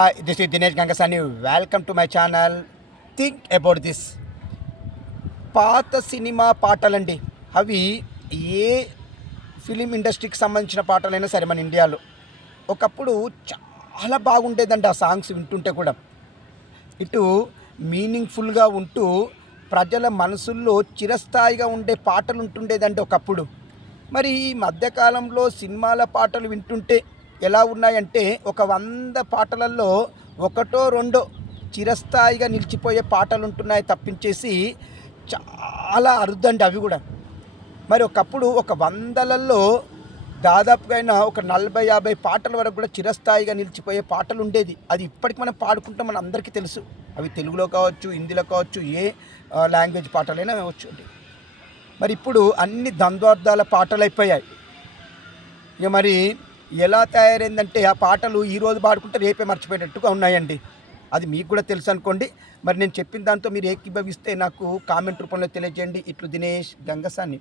This is Dinesh Gangasani. Welcome to my channel. Think about this. పాత cinema పాటలండి, అవి ఏ film ఇండస్ట్రీకి సంబంధించిన పాటలైనా సరే మన ఇండియాలో ఒకప్పుడు చాలా బాగుండేదండి. ఆ సాంగ్స్ వింటుంటే కూడా ఇటు మీనింగ్ఫుల్గా ఉంటూ ప్రజల మనసుల్లో చిరస్థాయిగా ఉండే పాటలు ఉంటుండేదండి ఒకప్పుడు. మరి ఈ మధ్యకాలంలో సినిమాల పాటలు వింటుంటే ఎలా ఉన్నాయంటే, ఒక 100 పాటలలో ఒకటో రెండో చిరస్థాయిగా నిలిచిపోయే పాటలు ఉంటున్నాయి తప్పించేసి చాలా అరుదండి అవి కూడా. మరి ఒకప్పుడు ఒక 100లలో దాదాపుగా అయినా ఒక 40-50 పాటల వరకు కూడా చిరస్థాయిగా నిలిచిపోయే పాటలు ఉండేది. అది ఇప్పటికి మనం పాడుకుంటాం, మన అందరికీ తెలుసు. అవి తెలుగులో కావచ్చు, హిందీలో కావచ్చు, ఏ లాంగ్వేజ్ పాటలైనా కావచ్చు. మరి ఇప్పుడు అన్ని ద్వంద్వార్థాల పాటలు అయిపోయాయి. ఇక మరి ఎలా తయారైందంటే, ఆ పాటలు ఈరోజు పాడుకుంటే రేపే మర్చిపోయేటట్టుగా ఉన్నాయండి. అది మీకు కూడా తెలుసు అనుకోండి. మరి నేను చెప్పిన దాంతో మీరు ఏకీభవిస్తే నాకు కామెంట్ రూపంలో తెలియజేయండి. ఇట్లు దినేష్ గంగసాని.